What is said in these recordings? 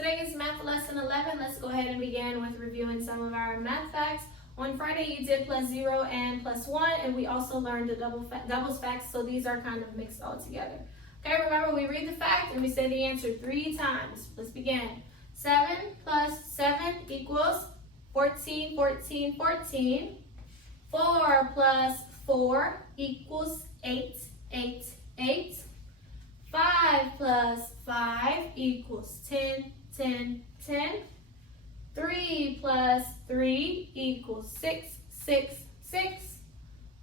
Today is math lesson 11. Let's go ahead and begin with reviewing some of our math facts. On Friday, you did plus 0 and plus 1, and we also learned the doubles facts, so these are kind of mixed all together. Okay, remember we read the fact and we say the answer 3 times. Let's begin. 7 plus 7 equals 14, 14, 14. 4 plus 4 equals 8, 8, 8. 5 plus 5 equals 10, 10, 10. 3 plus 3 equals 6, 6, 6.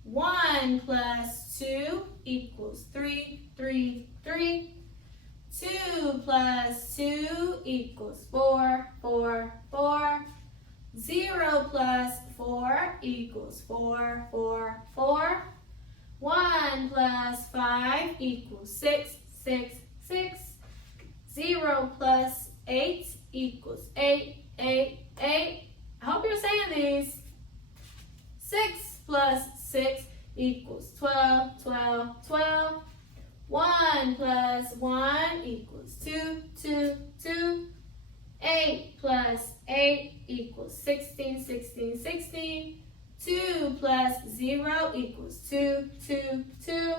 1 plus 2 equals 3, 3, 3. 2 plus 2 equals 4, 4, 4. 0 plus 4 equals 4, 4, 4. 1 plus 5 equals 6, 6, 6. 0 plus 8 equals 8, 8, 8. I hope you're saying these. 6 plus 6 equals 12, 12, 12. 1 plus 1 equals 2, 2, 2. 8 plus 8 equals 16, 16, 16. 2 plus 0 equals 2, 2, 2.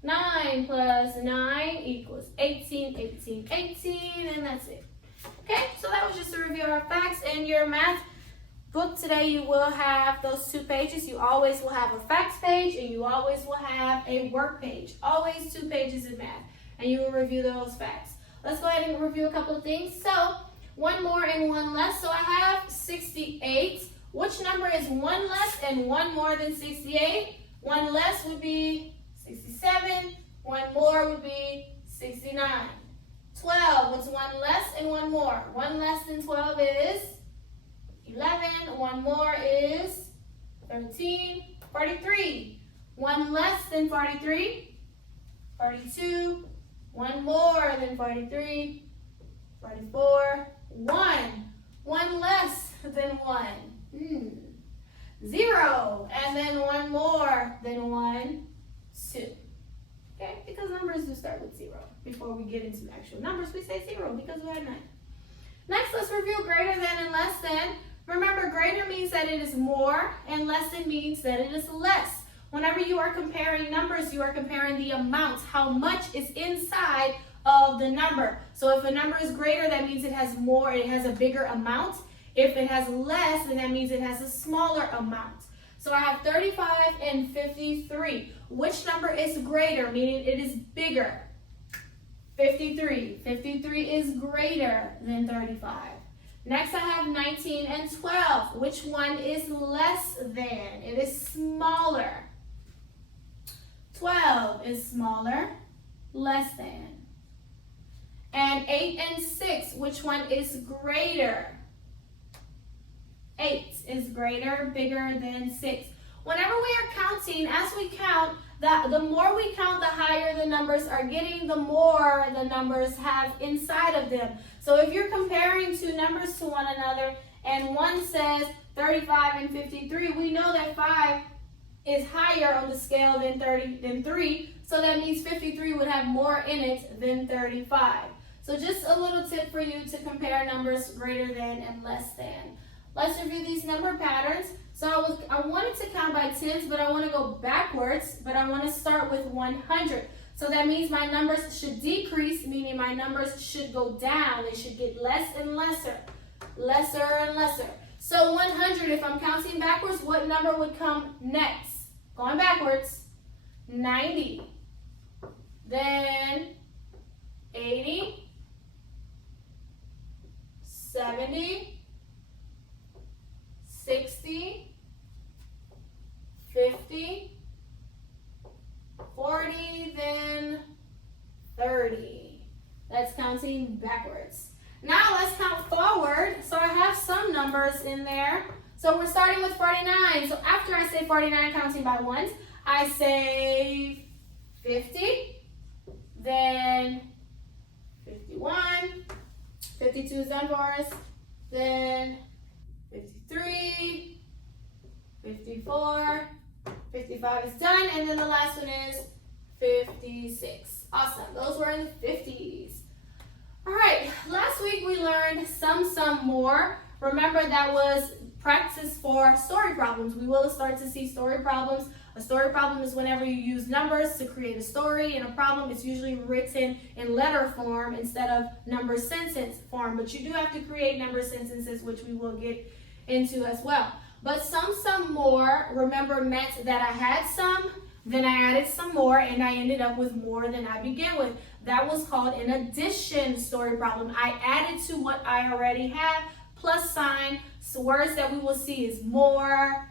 9 plus 9 equals 18, 18, 18, and that's it. Okay, so that was just a review of our facts. In your math book today, you will have those 2 pages. You always will have a facts page, and you always will have a work page. Always 2 pages in math, and you will review those facts. Let's go ahead and review a couple of things. So, 1 more and 1 less. So I have 68. Which number is 1 less and 1 more than 68? 1 less would be 67. 1 more would be 69. 12. What's 1 less and 1 more? 1 less than 12 is 11. 1 more is 13. 43. 1 less than 43? 42. 1 more than 43? 44. 1. 1 less than 1. 0. And then 1 more than 1. 2. Okay, because numbers do start with 0. Before we get into actual numbers, we say 0 because we had 9. Next, let's review greater than and less than. Remember, greater means that it is more, and less than means that it is less. Whenever you are comparing numbers, you are comparing the amount, how much is inside of the number. So if a number is greater, that means it has more, it has a bigger amount. If it has less, then that means it has a smaller amount. So I have 35 and 53. Which number is greater, meaning it is bigger? 53. 53 is greater than 35. Next I have 19 and 12. Which one is less than? It is smaller. 12 is smaller, less than. And 8 and 6, which one is greater? 8 is greater, bigger than 6. Whenever we are counting, as we count, the more we count, the higher the numbers are getting, the more the numbers have inside of them. So if you're comparing 2 numbers to one another, and one says 35 and 53, we know that 5 is higher on the scale than 3, so that means 53 would have more in it than 35. So just a little tip for you to compare numbers greater than and less than. Let's review these number patterns. So I wanted to count by tens, but I want to go backwards, but I want to start with 100. So that means my numbers should decrease, meaning my numbers should go down. They should get less and lesser, lesser and lesser. So 100, if I'm counting backwards, what number would come next? Going backwards, 90, then 80, 70, 60, 50, 40, then 30. That's counting backwards. Now let's count forward. So I have some numbers in there. So we're starting with 49. So after I say 49, counting by ones, I say 50, then 51, 52 is done for us, then 53, 54, 55 is done, and then the last one is 56. Awesome. Those were in the 50s. All right, last week we learned some more. Remember that was practice for story problems. We will start to see story problems. A story problem is whenever you use numbers to create a story, and a problem is usually written in letter form instead of number sentence form. But you do have to create number sentences, which we will get into as well. But some more, remember, meant that I had some, then I added some more, and I ended up with more than I began with. That was called an addition story problem. I added to what I already have, plus sign. So words that we will see is more,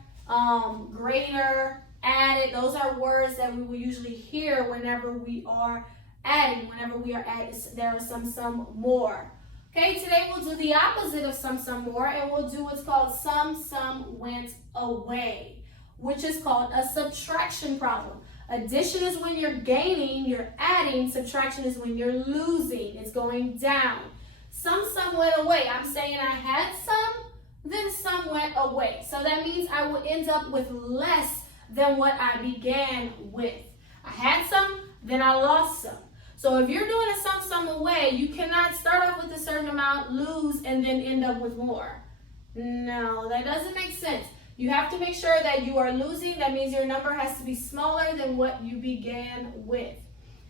greater, added. Those are words that we will usually hear whenever we are adding. Whenever we are adding, there are some more. Okay, today we'll do the opposite of some more, and we'll do what's called some went away, which is called a subtraction problem. Addition is when you're gaining, you're adding. Subtraction is when you're losing, it's going down. Some went away. I'm saying I had some, then some went away. So that means I will end up with less than what I began with. I had some, then I lost some. So if you're doing a some away, you cannot start off with a certain amount, lose, and then end up with more. No, that doesn't make sense. You have to make sure that you are losing. That means your number has to be smaller than what you began with.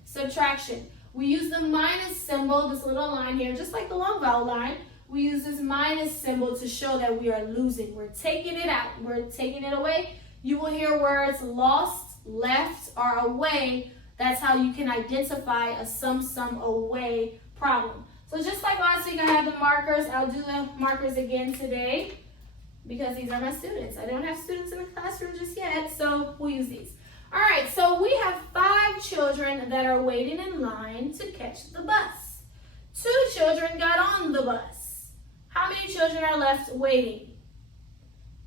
Subtraction. We use the minus symbol, this little line here, just like the long vowel line. We use this minus symbol to show that we are losing. We're taking it out. We're taking it away. You will hear words lost, left, or away. That's how you can identify a some away problem. So just like last week I had the markers, I'll do the markers again today because these are my students. I don't have students in the classroom just yet, so we'll use these. All right, so we have 5 children that are waiting in line to catch the bus. 2 children got on the bus. How many children are left waiting?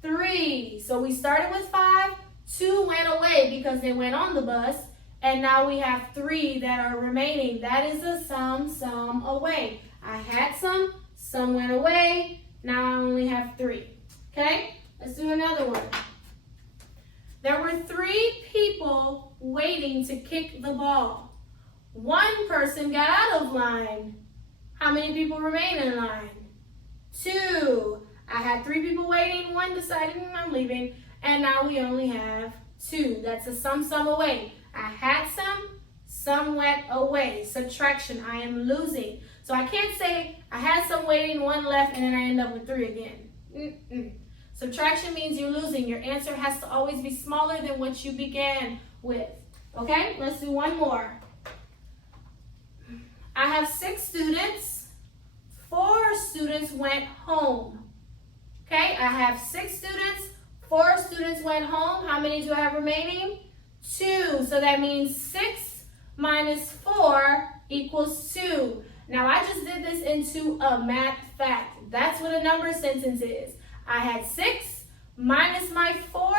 3. So we started with 5, 2 went away because they went on the bus, and now we have 3 that are remaining. That is a some away. I had some went away, now I only have 3. Okay, let's do another one. There were 3 people waiting to kick the ball. 1 person got out of line. How many people remain in line? 2. I had 3 people waiting, 1 decided I'm leaving, and now we only have 2. That's a some away. I had some went away. Subtraction, I am losing. So I can't say I had some waiting, 1 left, and then I end up with 3 again. Subtraction means you're losing. Your answer has to always be smaller than what you began with. Okay, let's do one more. I have 6 students. 4 students went home. Okay, I have 6 students. 4 students went home. How many do I have remaining? 2. So that means 6 minus 4 equals 2. Now I just did this into a math fact. That's what a number sentence is. I had 6 minus my 4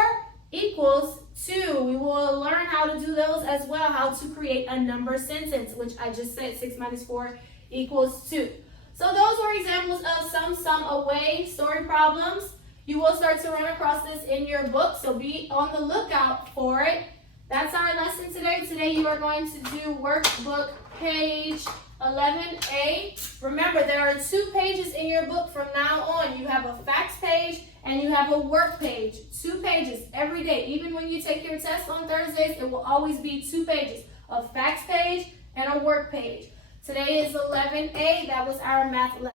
equals 2. We will learn how to do those as well, how to create a number sentence, which I just said 6 minus 4 equals 2. So those were examples of some away story problems. You will start to run across this in your book, so be on the lookout for it. That's our lesson today. Today you are going to do workbook page 11A. Remember, there are 2 pages in your book from now on. You have a facts page and you have a work page. 2 pages every day. Even when you take your test on Thursdays, it will always be 2 pages, a facts page and a work page. Today is 11A. That was our math lesson.